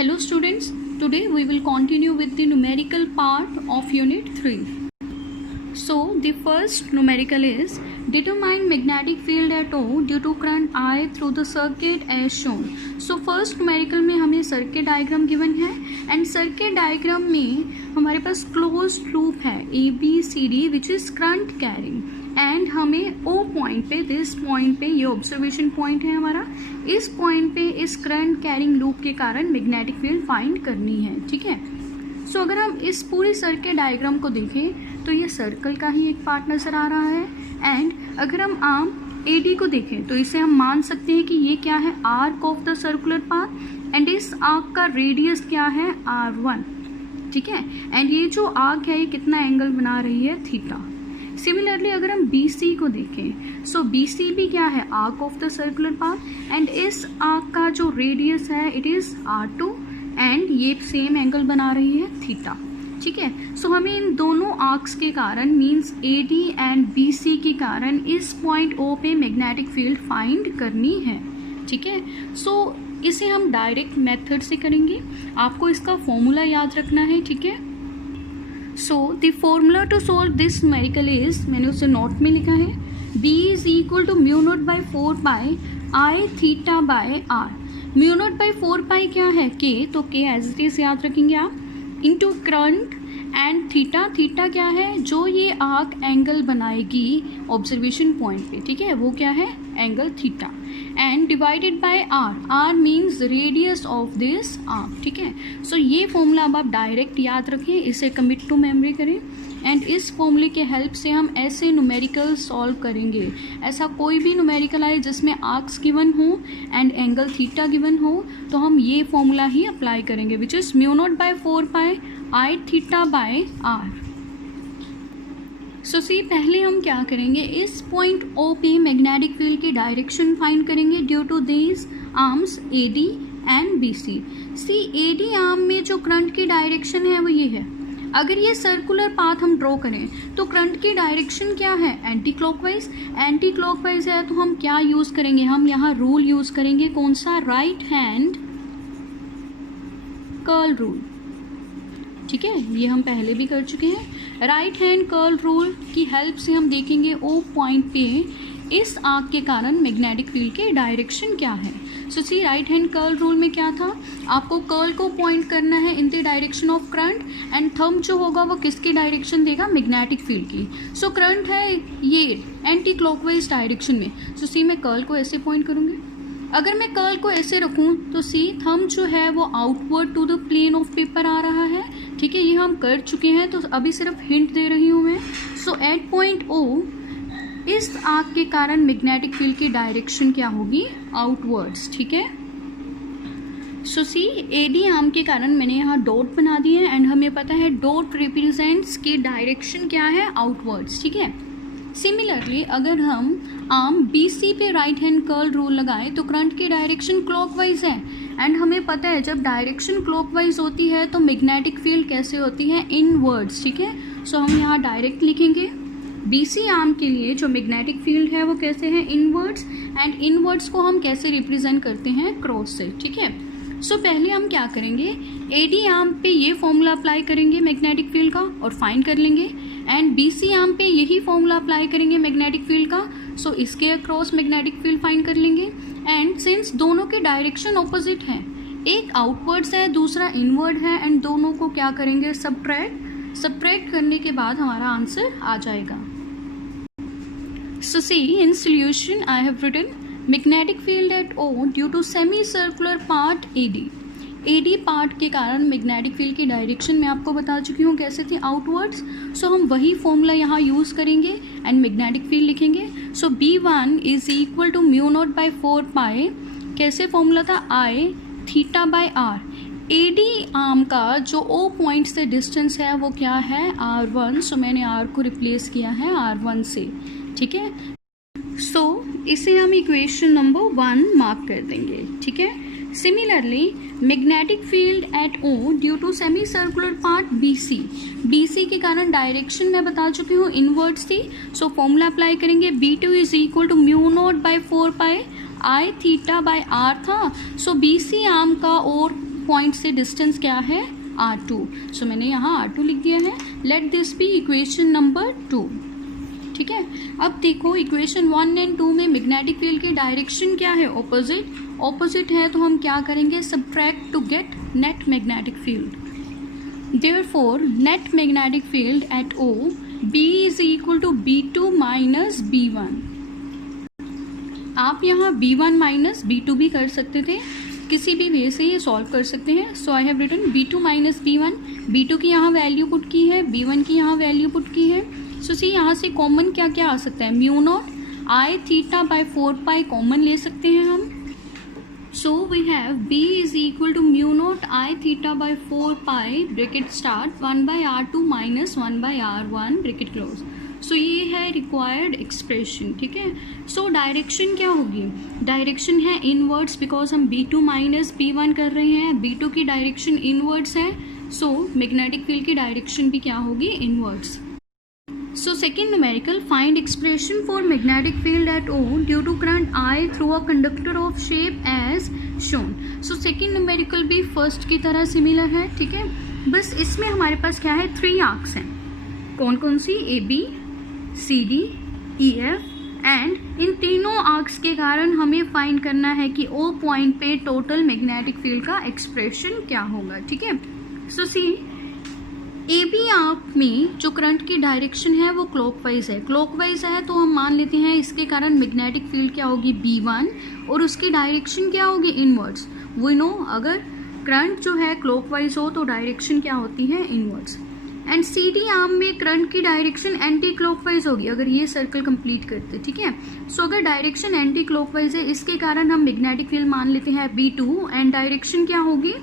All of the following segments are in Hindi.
Hello students, today we will continue with the numerical part of unit 3. So the first numerical is determine magnetic field at O due to current I through the circuit as shown. So first numerical में हमें circuit diagram given है and circuit diagram में हमारे पास closed loop है ABCD which is current carrying and हमें ओ पॉइंट पे दिस पॉइंट पे ये ऑब्जर्वेशन पॉइंट है हमारा, इस पॉइंट पे इस करंट कैरिंग लूप के कारण मैग्नेटिक फील्ड फाइंड करनी है. ठीक है. सो अगर हम इस पूरी सर्किट डायग्राम को देखें तो ये सर्कल का ही एक पार्ट नजर आ रहा है एंड अगर हम आर्म AD को देखें तो इसे हम मान सकते हैं कि ये क्या है, arc of the circular path and इस आर्क का रेडियस क्या है R1. ठीक है. एंड ये जो आर्क है ये कितना एंगल बना रही है, थीटा. सिमिलरली अगर हम BC को देखें सो BC भी क्या है, arc of the circular path and इस आर्क का जो रेडियस है इट इज R2 एंड ये सेम एंगल बना रही है थीटा. ठीक है. सो हमें इन दोनों आर्क्स के कारण मींस AD एंड BC के कारण इस पॉइंट O पे मैग्नेटिक फील्ड फाइंड करनी है. ठीक है. सो इसे हम डायरेक्ट मेथड से करेंगे, आपको इसका फॉर्मूला याद रखना है. ठीक है. So the formula to solve this numerical is, मैंने उसे नोट में लिखा है, B is equal to mu naught by 4 pi I theta by R. Mu naught by 4 pi क्या है, K, तो K एज इट इज याद रखेंगे आप, into current and theta. Theta क्या है, जो ये आर्क एंगल बनाएगी ऑब्जर्वेशन पॉइंट पे. ठीक है. वो क्या है, angle theta and divided by R. R means radius of this arc. ठीक है. सो ये फॉर्मूला अब आप डायरेक्ट याद रखें, इसे कमिट टू मेमोरी करें एंड इस फॉर्मूले के हेल्प से हम ऐसे न्यूमेरिकल सॉल्व करेंगे. ऐसा कोई भी न्यूमेरिकल आए जिसमें आर्क्स गिवन हो एंड एंगल थीटा गिवन हो तो हम ये फॉर्मूला ही अप्लाई करेंगे which is mu naught by 4 pi I theta by R. So see पहले हम क्या करेंगे, इस पॉइंट O पे मैग्नेटिक फील्ड की डायरेक्शन फाइंड करेंगे due to these arms AD and BC. See AD arm में जो करंट की डायरेक्शन है वो ये है. अगर ये सर्कुलर पाथ हम ड्रॉ करें तो करंट की डायरेक्शन क्या है, एंटी क्लॉकवाइज. एंटी क्लॉकवाइज है तो हम क्या यूज करेंगे, हम यहाँ रूल यूज करेंगे, कौन सा, राइट हैंड कर्ल रूल. ठीक है. ये हम पहले भी कर चुके हैं. राइट हैंड कर्ल रूल की हेल्प से हम देखेंगे O पॉइंट पे इस आर्क के कारण मैग्नेटिक फील्ड की डायरेक्शन क्या है. सो सी राइट हैंड कर्ल रूल में क्या था, आपको कर्ल को पॉइंट करना है in the direction of current and thumb जो होगा वो किसकी डायरेक्शन देगा, मैग्नेटिक फील्ड की. सो करंट है ये एंटी क्लॉकवाइज डायरेक्शन में. सो सी मैं कर्ल को ऐसे पॉइंट करूँगी. अगर मैं कर्ल को ऐसे रखूं तो सी थंब जो है वो outward to the plane of paper आ रहा है. ठीक है. ये हम कर चुके हैं तो अभी सिर्फ हिंट दे रही हूँ मैं. सो एट पॉइंट O इस आर्क के कारण मैग्नेटिक फील्ड की डायरेक्शन क्या होगी, आउटवर्ड्स. ठीक है. सो सी AD आर्म के कारण मैंने यहाँ डॉट बना दिए एंड हमें पता है डॉट रिप्रेजेंट्स की डायरेक्शन क्या है, आउटवर्ड्स. ठीक है. सिमिलरली अगर हम आर्म BC पे राइट हैंड कर्ल रूल लगाएं तो करंट की डायरेक्शन क्लॉकवाइज है एंड हमें पता है जब डायरेक्शन क्लॉकवाइज होती है तो मैग्नेटिक फील्ड कैसे होती है, इनवर्ड्स. ठीक है. सो हम यहाँ डायरेक्ट लिखेंगे BC आर्म के लिए जो मैग्नेटिक फील्ड है वो कैसे है, इनवर्ड्स. एंड इनवर्ड्स को हम कैसे रिप्रेजेंट करते हैं, क्रॉस से. ठीक है. सो पहले हम क्या करेंगे, AD आर्म पे ये फॉर्मूला अप्लाई करेंगे मैग्नेटिक फील्ड का और फाइंड कर लेंगे एंड BC आर्म पे यही फॉर्मूला अप्लाई करेंगे मैग्नेटिक फील्ड का. सो इसके अक्रॉस मैग्नेटिक फील्ड फाइंड कर लेंगे एंड सिंस दोनों के डायरेक्शन ऑपोजिट हैं, एक आउटवर्ड्स है दूसरा इनवर्ड है एंड दोनों को क्या करेंगे, सब्ट्रैक्ट करने के बाद हमारा आंसर आ जाएगा. So see in solution I have written magnetic field at O due to semi circular part AD part के कारण मैग्नेटिक फील्ड की डायरेक्शन मैं आपको बता चुकी हूँ कैसे थी, आउटवर्ड्स. सो हम वही फॉर्मूला यहाँ यूज़ करेंगे एंड मैग्नेटिक फील्ड लिखेंगे. So B1 is equal to mu naught by 4 pi, कैसे फॉर्मूला था, I theta by R. AD arm का जो O पॉइंट से डिस्टेंस है वो क्या है, R1. सो मैंने R को रिप्लेस किया है R1 से. ठीक है. सो इसे हम इक्वेशन नंबर 1 मार्क कर देंगे. ठीक है. Similarly magnetic field at O due to semi circular part BC के कारण डायरेक्शन मैं बता चुकी हूँ, इनवर्ड्स थी. सो फॉर्मूला अप्लाई करेंगे, B2 is equal to mu naught by 4 pi I theta by R था. सो BC आर्म का और पॉइंट से डिस्टेंस क्या है r2, सो मैंने यहाँ r2 लिख दिया है. Let this be equation number 2. ठीक है. अब देखो इक्वेशन 1 एंड 2 में मैग्नेटिक फील्ड की डायरेक्शन क्या है, ऑपोजिट है, तो हम क्या करेंगे, subtract to get net magnetic field. Therefore net magnetic field at O B is equal to B2 minus B1. आप यहाँ B1 माइनस B2 भी कर सकते थे, किसी भी वे से ये सॉल्व कर सकते हैं. So I have written B2 minus B1. B2 की यहाँ वैल्यू पुट की है, B1 की यहाँ वैल्यू पुट की है. सो सी यहाँ से कॉमन क्या क्या आ सकता है, mu naught I theta by 4 common ले सकते हैं हम. So we have B is equal to mu naught I theta by 4 bracket start 1/r2 minus 1/r1 bracket close. So ये है रिक्वायर्ड एक्सप्रेशन. ठीक है. सो डायरेक्शन क्या होगी, डायरेक्शन है इनवर्ड्स, बिकॉज हम B2 माइनस B1 कर रहे हैं. B2 की डायरेक्शन इनवर्ड्स है, सो मैग्नेटिक फील्ड की डायरेक्शन भी क्या होगी, inwards. So second numerical, find expression for magnetic field at O due to current I through a conductor of shape as shown. So second numerical भी first की तरह similar है. ठीक है. बस इसमें हमारे पास क्या है, 3 आर्क्स हैं. कौन कौन सी, AB, CD, EF and in तीनों आर्क्स के कारण हमें फाइंड करना है कि O पॉइंट पे टोटल मैग्नेटिक फील्ड का एक्सप्रेशन क्या होगा. ठीक है. सो सी AB आर्क में जो करंट की डायरेक्शन है वो क्लॉकवाइज है, तो हम मान लेते हैं इसके कारण मैग्नेटिक फील्ड क्या होगी, B1, और उसकी डायरेक्शन क्या होगी, इनवर्ड्स. वी नो अगर करंट जो है क्लॉकवाइज हो तो डायरेक्शन क्या होती है, इनवर्ड्स. एंड CD आर्म में करंट की डायरेक्शन एंटी क्लॉकवाइज होगी अगर ये सर्कल कंप्लीट करते. ठीक है. सो अगर डायरेक्शन एंटी क्लॉकवाइज है, इसके कारण हम मैग्नेटिक फील्ड मान लेते हैं B2 एंड डायरेक्शन क्या होगी,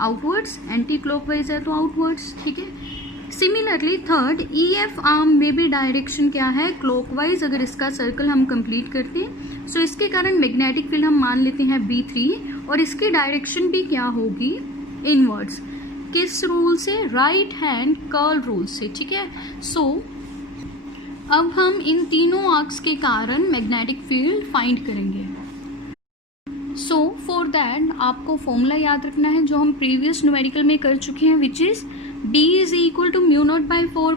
आउटवर्ड्स. एंटी क्लॉकवाइज है तो आउटवर्ड्स. ठीक है. सिमिलरली थर्ड EF आर्म में भी डायरेक्शन क्या है, क्लॉकवाइज, अगर इसका सर्कल हम कंप्लीट करते हैं. सो इसके कारण मैग्नेटिक फील्ड हम मान लेते हैं B3 और इसकी डायरेक्शन भी क्या होगी, इनवर्ड्स. किस रूल से, राइट हैंड कर्ल रूल से. ठीक है. सो अब हम इन तीनों आर्क्स के कारण मैग्नेटिक फील्ड फाइंड करेंगे. सो फॉर दैट आपको फॉर्मूला याद रखना है जो हम प्रीवियस न्यूमेरिकल में कर चुके हैं, which is B is equal to mu naught by 4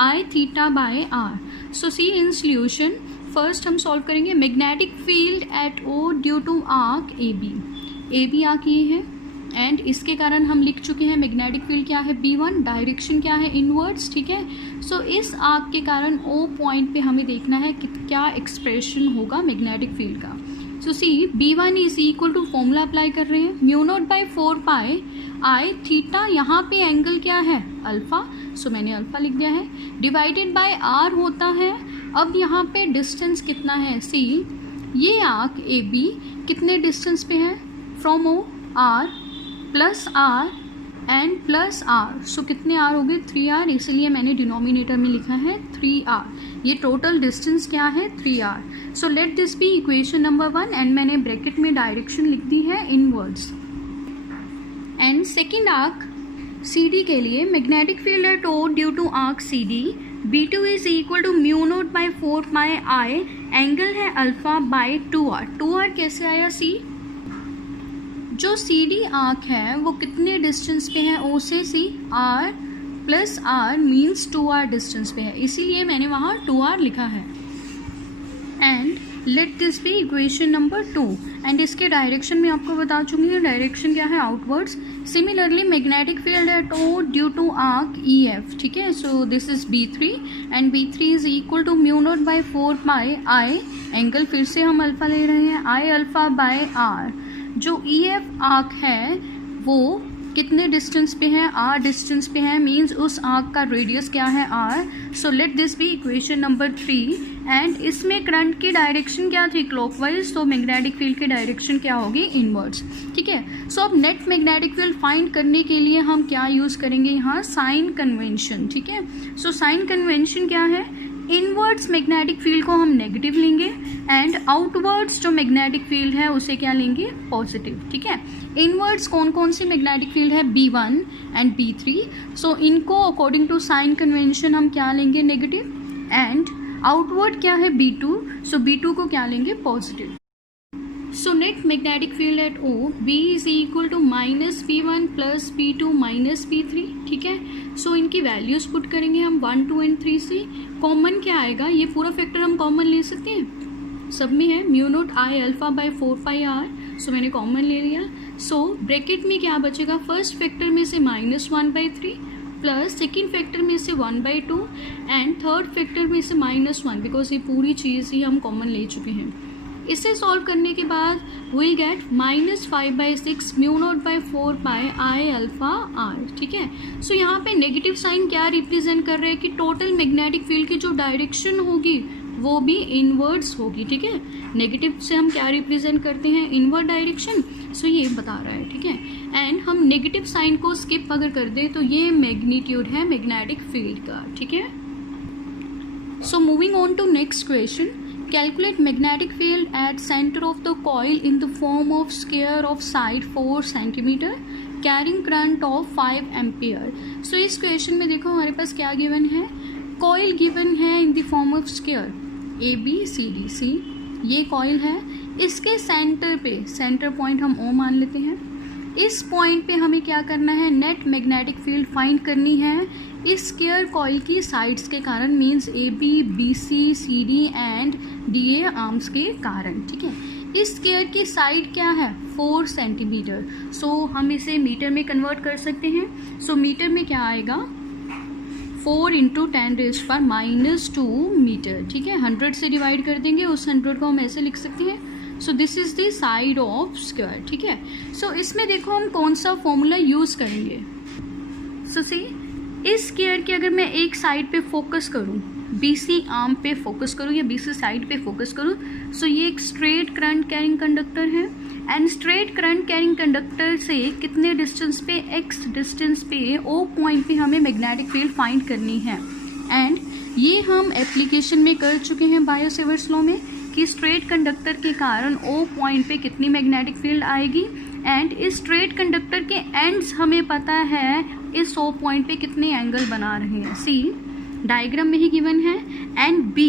I theta by R. So see in solution first हम सॉल्व करेंगे magnetic field at O due to arc AB arc ये है एंड इसके कारण हम लिख चुके हैं मैग्नेटिक फील्ड क्या है, B1, डायरेक्शन क्या है, इनवर्ड्स. ठीक है. सो इस आर्क के कारण O पॉइंट पे हमें देखना है कि क्या एक्सप्रेशन होगा मैग्नेटिक फील्ड का. So see B1 is equal to formula apply कर रहे हैं, mu naught by 4 I theta, यहाँ पे एंगल क्या है, अल्फा, सो मैंने अल्फा लिख दिया है, डिवाइडेड बाय R होता है. अब यहाँ पे डिस्टेंस कितना है, सी ये आर्क AB कितने डिस्टेंस पे है from O, R plus R and plus R. सो कितने R हो गए, 3R, इसलिए मैंने डिनोमिनेटर में लिखा है 3R. ये टोटल डिस्टेंस क्या है, 3R. So let this be equation number 1 and मैंने ब्रैकेट में डायरेक्शन लिख दी है inwards. And second arc CD के लिए magnetic field at O due to arc CD B2 is equal to mu naught by 4 I, angle है अल्फा बाय 2R. 2R कैसे आया, सी जो CD आर्क है वो कितने डिस्टेंस पे है O से, see R plus R means 2R distance पे है, इसीलिए मैंने वहाँ 2R लिखा है. And let this be equation number 2 and इसके डायरेक्शन में आपको बता चुकी हूँ, डायरेक्शन क्या है, outwards. Similarly magnetic field at O due to arc EF. ठीक है. So this is B3 and B3 is equal to mu naught by 4 I, angle फिर से हम अल्फा ले रहे हैं, I अल्फा बाय R. जो EF आर्क है वो कितने डिस्टेंस पे है, R डिस्टेंस पे है, मीन्स उस आर्क का रेडियस क्या है, R. So let this be equation number 3 and इसमें करंट की डायरेक्शन क्या थी, क्लॉकवाइज, तो मैग्नेटिक फील्ड की डायरेक्शन क्या होगी, इनवर्ड्स. ठीक है. सो अब नेट मैग्नेटिक फील्ड फाइंड करने के लिए हम क्या यूज़ करेंगे, यहाँ साइन कन्वेंशन. ठीक है. सो साइन कन्वेंशन क्या है, इनवर्ड्स मैग्नेटिक फील्ड को हम नेगेटिव लेंगे एंड आउटवर्ड्स जो मैग्नेटिक फील्ड है उसे क्या लेंगे, पॉजिटिव. ठीक है. इनवर्ड्स कौन कौन सी मैग्नेटिक फील्ड है, B1 एंड B3. सो इनको अकॉर्डिंग टू साइन कन्वेंशन हम क्या लेंगे, नेगेटिव, एंड आउटवर्ड क्या है, B2. सो B2 को क्या लेंगे, positive. So net magnetic field at O B is equal to minus P1 plus P2 minus P3, ठीक है। सो इनकी वैल्यूज पुट करेंगे हम 1, 2 एंड 3 से। कॉमन क्या आएगा, ये पूरा फैक्टर हम कॉमन ले सकते हैं, सब में है mu naught I alpha by 4 pi R. So मैंने कॉमन ले लिया। सो ब्रैकेट में क्या बचेगा, फर्स्ट फैक्टर में से -1/3 प्लस सेकेंड फैक्टर में से 1/2 एंड थर्ड फैक्टर में से -1, बिकॉज ये पूरी चीज़ ही हम कॉमन ले चुके हैं। इसे सॉल्व करने के बाद will get -5/6 mu naught by 4 pi I alpha R, ठीक है। सो यहाँ पे नेगेटिव साइन क्या रिप्रेजेंट कर रहे हैं कि टोटल मैग्नेटिक फील्ड की जो डायरेक्शन होगी वो भी इनवर्ड्स होगी, ठीक है। नेगेटिव से हम क्या रिप्रेजेंट करते हैं, इनवर्ड डायरेक्शन। सो ये बता रहा है, ठीक है। एंड हम नेगेटिव साइन को स्किप अगर कर दें तो ये मैग्नीट्यूड है मैग्नेटिक फील्ड का, ठीक है। So moving on to next question, calculate magnetic field at center of the coil in the form of sphere of side 4 cm carrying current of 5 ampere। सो इस क्वेश्चन में देखो हमारे पास क्या गिवन है, कॉइल गिवन है in the form of square ABCDC, ये कॉइल है। इसके सेंटर पे, सेंटर पॉइंट हम O मान लेते हैं। इस पॉइंट पे हमें क्या करना है, नेट मैग्नेटिक फील्ड फाइंड करनी है इस स्क्वायर कॉइल की साइड्स के कारण, means AB BC CD and DA arms के कारण, ठीक है। इस स्क्वायर की साइड क्या है, 4 सेंटीमीटर। सो हम इसे मीटर में कन्वर्ट कर सकते हैं। सो मीटर में क्या आएगा, 4 × 10⁻² मीटर, ठीक है। 100 से डिवाइड कर देंगे, उस 100 को हम ऐसे लिख सकते हैं। सो this is the side of square, ठीक है। सो इसमें देखो हम कौन सा फॉर्मूला यूज करेंगे। सो सी, इस स्क्वायर की अगर मैं एक साइड पे फोकस करूं, BC आर्म पे फोकस करूं या BC साइड पे फोकस करूं, सो ये एक स्ट्रेट करंट कैरिंग कंडक्टर है। And straight current carrying conductor से कितने डिस्टेंस पे, x डिस्टेंस पे O पॉइंट पे हमें मैग्नेटिक फील्ड फाइंड करनी है। एंड ये हम एप्लीकेशन में कर चुके हैं बायो-सेवर्ट्स लॉ में कि स्ट्रेट कंडक्टर के कारण O पॉइंट पे कितनी मैग्नेटिक फील्ड आएगी। एंड इस स्ट्रेट कंडक्टर के एंड्स हमें पता है इस O पॉइंट पे कितने एंगल बना रहे हैं। सी डायग्राम में ही गिवन है। एंड B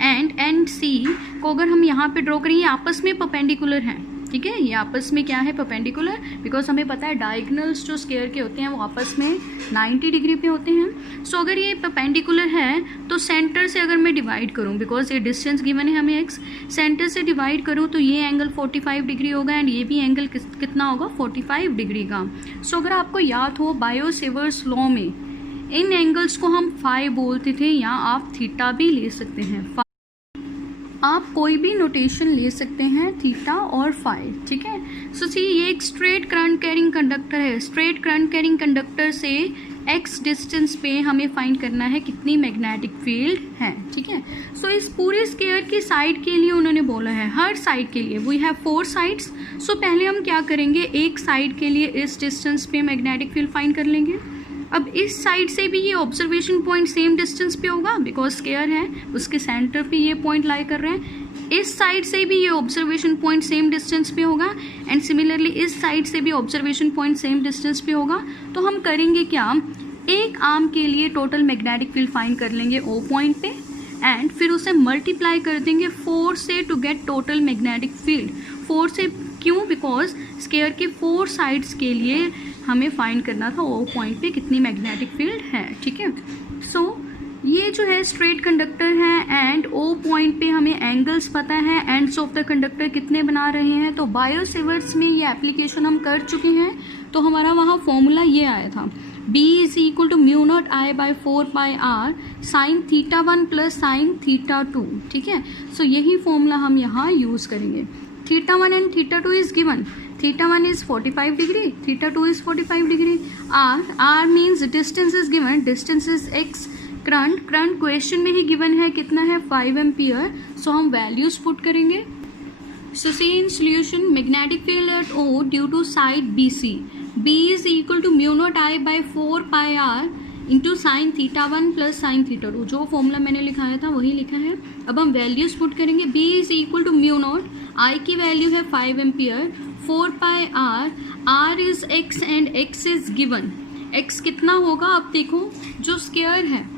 एंड C को अगर हम यहाँ पे ड्रॉ करें, ये आपस में परपेंडिकुलर हैं, ठीक है। ये आपस में क्या है, परपेंडिकुलर, बिकॉज हमें पता है डायगोनल्स जो स्क्वायर के होते हैं वो आपस में 90 डिग्री पे होते हैं। सो अगर ये परपेंडिकुलर है तो सेंटर से अगर मैं डिवाइड करूं, बिकॉज ये डिस्टेंस गिवन है हमें x, सेंटर से डिवाइड करूं तो ये एंगल 45 डिग्री होगा एंड ये भी एंगल कितना होगा, 45 डिग्री का। सो अगर आपको याद हो बायो-सेवर्ट्स लॉ में इन एंगल्स को हम फाई बोलते थे, या आप थीटा भी ले सकते हैं। आप कोई भी नोटेशन ले सकते हैं, थीटा और फाई, ठीक है। सो सी, ये एक स्ट्रेट करंट कैरिंग कंडक्टर है। स्ट्रेट करंट कैरिंग कंडक्टर से x डिस्टेंस पे हमें फाइंड करना है कितनी मैग्नेटिक फील्ड है, ठीक है। सो इस पूरे स्क्वायर की साइड के लिए उन्होंने बोला है, हर साइड के लिए वी हैव 4 साइड्स। सो पहले हम क्या करेंगे, एक साइड के लिए इस डिस्टेंस पे मैग्नेटिक फील्ड फाइंड कर लेंगे। अब इस साइड से भी ये ऑब्जर्वेशन पॉइंट सेम डिस्टेंस पे होगा, बिकॉज स्क्वायर है, उसके सेंटर पे ये पॉइंट लाई कर रहे हैं। इस साइड से भी ये ऑब्जर्वेशन पॉइंट सेम डिस्टेंस पे होगा एंड सिमिलरली इस साइड से भी ऑब्जर्वेशन पॉइंट सेम डिस्टेंस पे होगा। तो हम करेंगे क्या, एक आर्म के लिए टोटल मैग्नेटिक फील्ड फाइंड कर लेंगे O पॉइंट पे एंड फिर उसे मल्टीप्लाई कर देंगे 4 से to get total magnetic field. 4 से क्यों, बिकॉज स्क्वायर के 4 साइड्स के लिए हमें फाइंड करना था O पॉइंट पे कितनी मैग्नेटिक फील्ड है, ठीक है। सो ये जो है स्ट्रेट कंडक्टर है एंड O पॉइंट पे हमें एंगल्स पता है, एंड्स ऑफ द कंडक्टर कितने बना रहे हैं। तो बायो-सेवर्ट्स में ये एप्लीकेशन हम कर चुके हैं। तो हमारा वहाँ फॉर्मूला ये आया था, B is equal to mu naught I by 4 pi R sine θ1 plus sine θ2, ठीक है। सो यही फॉर्मूला हम यहाँ यूज़ करेंगे। θ1 and θ2 is given, θ1 is 45 degree, θ2 is 45 degree. R means distance is given, distance is x. Current question में ही गिवन है, कितना है, 5 एम्पियर। सो हम वैल्यूज पुट करेंगे। So see in solution, magnetic field at O due to side BC, B is equal to mu naught I by 4 pi R into sine θ1 plus sine θ2। जो फॉर्मूला मैंने लिखाया था वही लिखा है। अब हम वैल्यूज पुट करेंगे। B is equal to mu naught, I की वैल्यू है 5 ampere, 4 pi R is x and x is given. x कितना होगा, अब देखो जो स्क्वायर है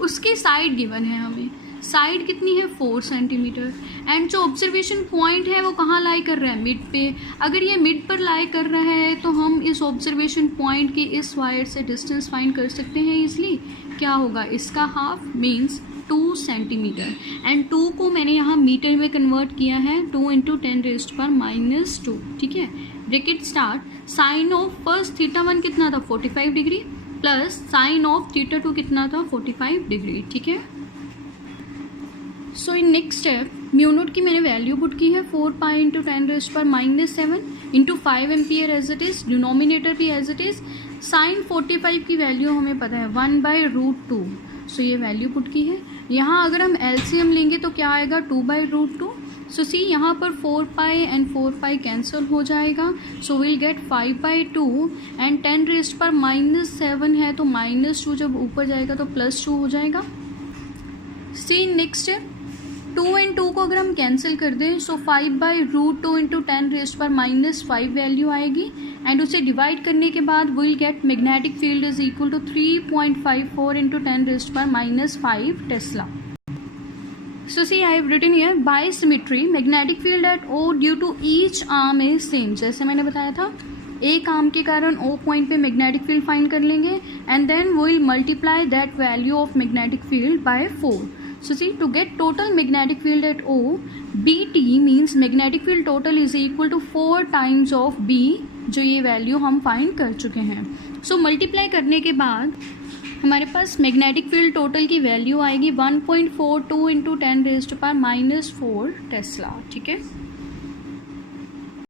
उसकी साइड गिवन है हमें, साइड कितनी है 4 सेंटीमीटर, एंड जो ऑब्जर्वेशन पॉइंट है वो कहाँ लाई कर रहा है, मिड पे। अगर ये मिड पर लाई कर रहा है तो हम इस ऑब्जर्वेशन पॉइंट की इस वायर से डिस्टेंस फाइंड कर सकते हैं इजली। क्या होगा, इसका हाफ मीन्स 2 सेंटीमीटर, एंड 2 को मैंने यहाँ मीटर में कन्वर्ट किया है, 2 × 10⁻², ठीक है। Bracket start, sine of first θ1 कितना था 45 डिग्री प्लस साइन ऑफ θ2 कितना था 45 डिग्री, ठीक है। So in next step mu naught की मैंने वैल्यू पुट की है 4 pi × 10⁻⁷ into 5 ampere as it is, denominator भी एज इट इज़। साइन 45 की वैल्यू हमें पता है 1/√2, सो ये वैल्यू पुट की है। यहाँ अगर हम एलसीएम लेंगे तो क्या आएगा 2/√2। सो सी यहाँ पर 4 पाई एंड 4 पाई कैंसिल हो जाएगा, सो विल गेट 5/2 एंड 10⁻⁷ है तो -2 जब ऊपर जाएगा तो +2 हो जाएगा। सी नेक्स्ट 2 और 2 को अगर हम कैंसिल कर दें सो 5/√2 × 10⁻⁵ वैल्यू आएगी, एंड उसे डिवाइड करने के बाद will get magnetic field is equal to 3.54 × 10⁻⁵ tesla. So see, I have written here by symmetry magnetic field at O due to each arm is same। जैसे मैंने बताया था एक आर्म के कारण O पॉइंट पे मैग्नेटिक फील्ड फाइंड कर लेंगे, and then we will multiply that value of magnetic field by 4। So see, to get total magnetic field at O, BT means magnetic field total is equal to 4 times of B, जो ये वैल्यू हम फाइंड कर चुके हैं। सो मल्टीप्लाई करने के बाद हमारे पास मैग्नेटिक फील्ड टोटल की वैल्यू आएगी 1.42 × 10⁻⁴ टेस्ला, ठीक है।